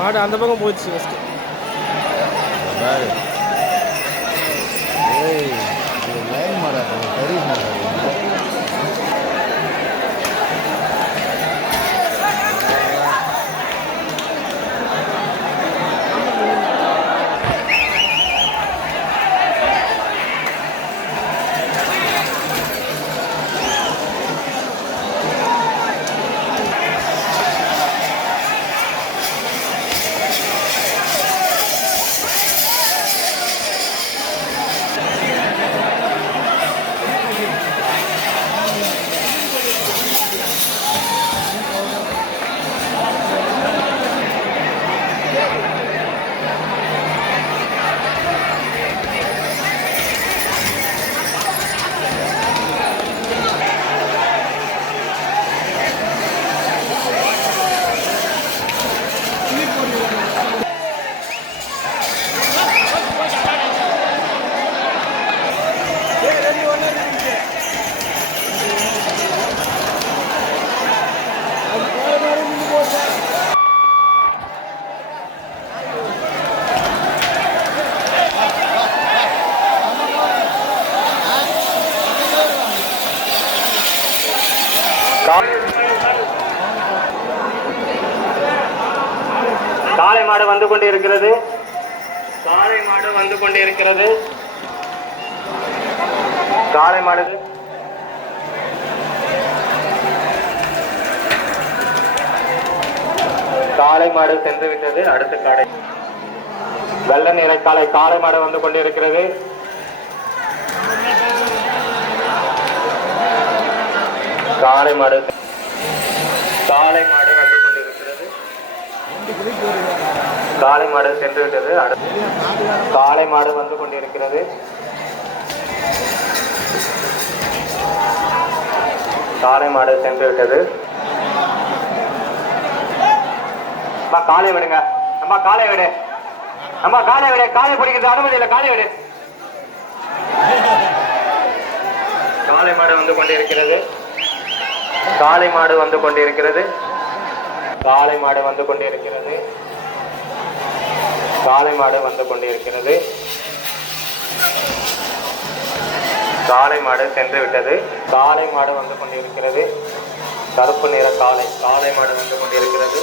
மாடு அந்த பக்கம் போயிடுச்சு ஃபஸ்ட்டு. லைன் மாடா பெரிய மாடா. காளை மாடு வந்து கொண்டிருக்கிறது. காளை மாடு வந்து கொண்டிருக்கிறது. காளை மாடு காளை மாடு சென்று விட்டது. அடுத்த காளை வெள்ள நிற காளை. காளை மாடு வந்து கொண்டிருக்கிறது. காளை மாடு காளை மாடு வந்து கொண்டிருக்கிறது. காளை மாடு சென்று விட்டது. காளை மாடு வந்து கொண்டிருக்கிறது. காளை மாடு சென்று விட்டது. அம்மா காளை விடுங்க. அம்மா காளை விடு. அம்மா காளை விடு. காளை பிடிக்கிறது அனுமதி இல்லை. காளை விடு. காளை மாடு வந்து கொண்டிருக்கிறது. காளை மாடு வந்து கொண்டிருக்கிறது. காளை மாடு வந்து கொண்டிருக்கிறது. காளை மாடு வந்து கொண்டிருக்கிறது. காளை மாடு சென்று விட்டது. காளை மாடு வந்து கொண்டிருக்கிறது. கருப்பு நிற காளை. காளை மாடு வந்து கொண்டிருக்கிறது.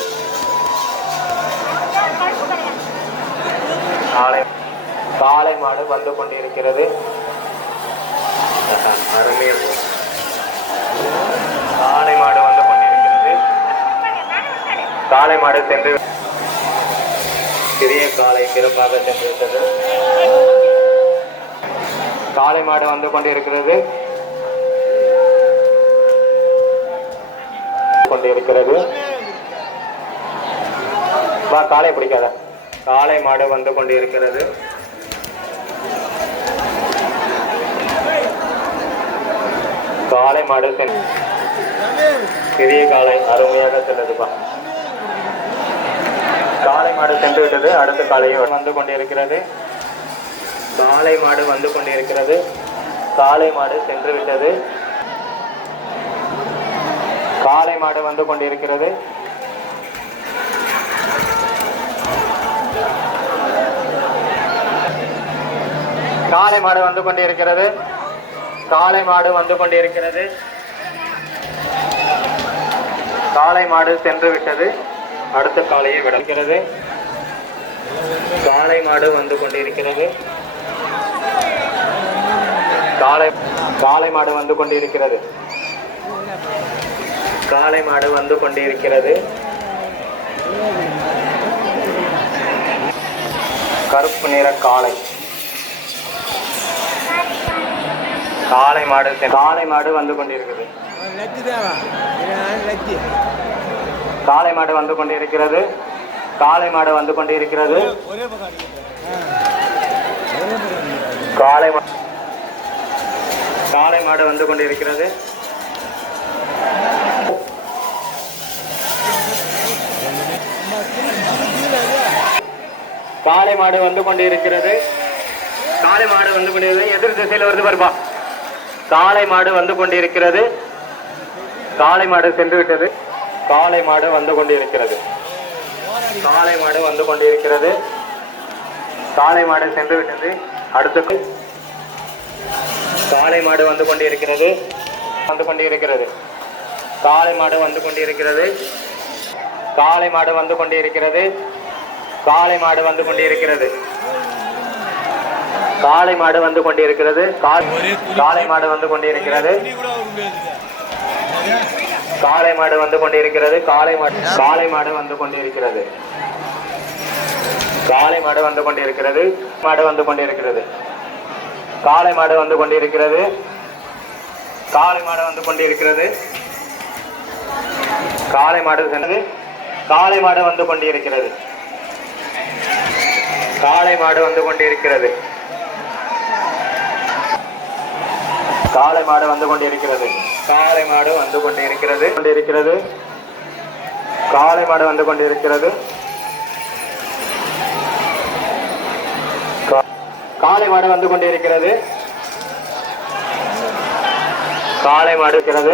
காளை மாடு வந்து கொண்டிருக்கிறது. அருமையா காளை மாடு வந்து கொண்டிருக்கிறது. காளை மாடு சென்று சிறிய காளை சிறப்பாக சென்று விட்டது. காளை மாடு வந்து கொண்டிருக்கிறது. வா காளை பிடிக்காத. காளை மாடு வந்து கொண்டிருக்கிறது. காளை மாடு சிறிய காளை அருமையாக செல்லுதுப்பா. காளை மாடு சென்று விட்டது. அடுத்த காளையும் வந்து கொண்டிருக்கிறது. காளை மாடு வந்து கொண்டிருக்கிறது. காளை மாடு சென்று விட்டது. காளை மாடு வந்து கொண்டிருக்கிறது. காளை மாடு வந்து கொண்டிருக்கிறது. காளை மாடு வந்து கொண்டிருக்கிறது. காளை மாடு சென்று விட்டது. அடுத்த காளையை விடுகிறது. காளை மாடு வந்து கொண்டிருக்கிறது. காளை மாடு வந்து கொண்டிருக்கிறது. காளை மாடு வந்து கொண்டிருக்கிறது. கருப்பு நிற காளை. காளை மாடு வந்து கொண்டிருக்கிறது. காளை மாடு வந்து கொண்டிருக்கிறது. காளை மாடு வந்து கொண்டிருக்கிறது. காளை மாடு வந்து கொண்டிருக்கிறது. காளை மாடு வந்து கொண்டிருக்கிறது. காளை மாடு வந்து கொண்டிருக்கிறது. எதிர் திசையில் வருது பாருப்பா. காளை மாடு வந்து கொண்டிருக்கிறது. காளை மாடு சென்று விட்டது. காளை மாடு வந்து கொண்டிருக்கிறது. காளை மாடு வந்து கொண்டிருக்கிறது. காளை மாடு சென்று விட்டது. அடுத்து காளை மாடு வந்து கொண்டிருக்கிறது. காளை மாடு வந்து கொண்டிருக்கிறது. காளை மாடு வந்து கொண்டிருக்கிறது. காளை மாடு வந்து கொண்டிருக்கிறது. காளை மாடு வந்து கொண்டிருக்கிறது. காளை மாடு வந்து கொண்டிருக்கிறது. காளை மாடு வந்து கொண்டிருக்கிறது. காளை மாடு வந்து கொண்டிருக்கிறது. காளை மாடு வந்து கொண்டிருக்கிறது. மாடு வந்து கொண்டிருக்கிறது. காளை மாடு வந்து கொண்டிருக்கிறது. காளை மாடு வந்து கொண்டிருக்கிறது. காளை மாடு சென்றது. காளை மாடு வந்து கொண்டிருக்கிறது. காளை மாடு வந்து கொண்டிருக்கிறது. காளை மாடு வந்து கொண்டிருக்கிறது. காளை மாடு வந்து கொண்டிருக்கிறது. காளை மாடு வந்து கொண்டிருக்கிறது. காளை மாடு வந்து கொண்டிருக்கிறது. காளை மாடு இருக்கிறது.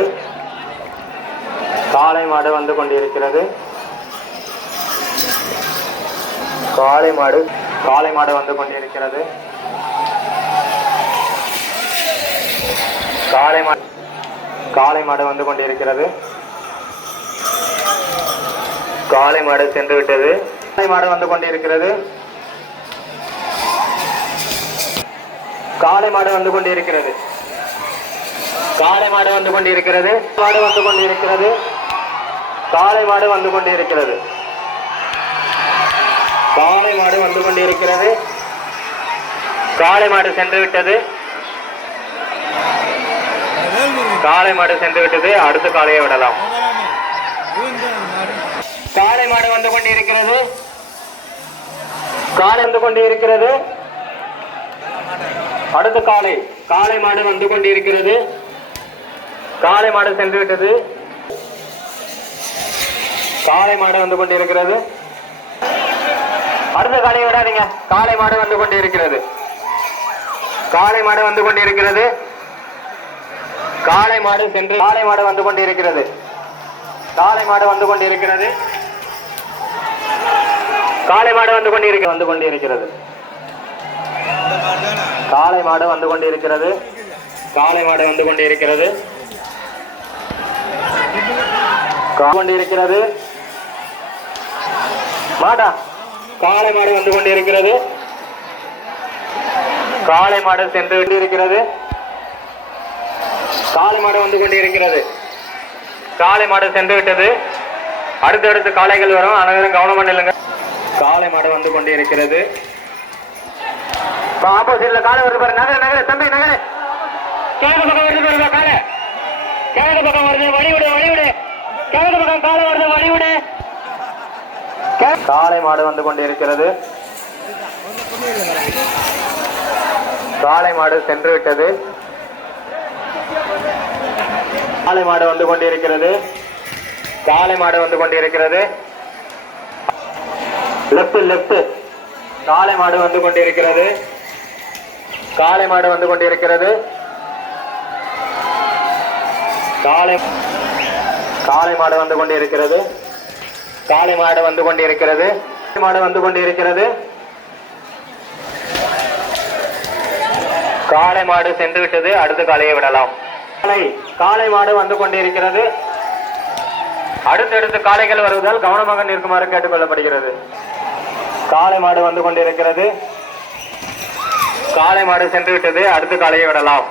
காளை மாடு வந்து கொண்டிருக்கிறது. காளை மாடு வந்து கொண்டிருக்கிறது. காளை மாடு வந்து கொண்டிருக்கிறது. காளை மாடு சென்று விட்டது. காளை மாடு வந்து கொண்டிருக்கிறது. காளை மாடு வந்து கொண்டிருக்கிறது. காளை மாடு வந்து கொண்டிருக்கிறது. மாடு வந்து கொண்டிருக்கிறது. காளை மாடு வந்து கொண்டிருக்கிறது. காளை மாடு வந்து கொண்டிருக்கிறது. காளை மாடு சென்று விட்டது. காளை மாடு சென்று விட்டது. அடுத்த காளையை விடலாம். காளை மாடு வந்து கொண்டிருக்கிறது. காளை வந்து கொண்டிருக்கிறது. அடுத்த காளை மாடு வந்து கொண்டிருக்கிறது. காளை மாடு சென்று விட்டது. காளை மாடு வந்து கொண்டிருக்கிறது. அடுத்த காளையை விடாதீங்க. காளை மாடு வந்து கொண்டிருக்கிறது. காளை மாடு வந்து கொண்டிருக்கிறது. காளை மாடு சென்று காளை மாடு வந்து கொண்டிருக்கிறது. காளை மாடு வந்து கொண்டிருக்கிறது. காளை மாடு வந்து கொண்டிருக்கிறது. காளை மாடு வந்து கொண்டிருக்கிறது. காளை மாடு வந்து கொண்டிருக்கிறது. கொண்டிருக்கிறது. மாடா காளை மாடு வந்து கொண்டிருக்கிறது. காளை மாடு சென்று விட்டிருக்கிறது. காளை மாடு வந்து கொண்டிருக்கிறது. காளை மாடு சென்று விட்டது. அடுத்தடுத்து காளைகள் வரும். அனைவரும் கவனம் இல்லைங்க. காளை மாடு வந்து கொண்டிருக்கிறது. ஆப்போசிட்ல காளை வருது பாரு. நகர தம்பி நகர. கிழக்கு பக்கம் வருது பாருங்க காளை. கிழக்கு பக்கம் வருது. வழிவிடு. கிழக்கு பக்கம் காளை வருது. வழிவிடு. காளை மாடு வந்து கொண்டிருக்கிறது. காளை மாடு சென்று விட்டது. காளை மாடு வந்து கொண்டிருக்கிறது. காளை மாடு வந்து கொண்டிருக்கிறது. லெப்ட். காளை மாடு வந்து கொண்டிருக்கிறது. காளை மாடு வந்து கொண்டிருக்கிறது. காளை மாடு வந்து கொண்டிருக்கிறது. காளை மாடு வந்து கொண்டிருக்கிறது. மாடு வந்து கொண்டிருக்கிறது. காளை மாடு சென்று விட்டது. அடுத்த காளையை விடலாம். காளை மாடு வந்து கொண்டிருக்கிறது. அடுத்தடுத்து காளைகள் வருவதால் கவனமாக நிற்குமாறு கேட்டுக்கொள்ளப்படுகிறது. காளை மாடு வந்து கொண்டிருக்கிறது. காளை மாடு சென்று விட்டது. அடுத்த காளையை விடலாம்.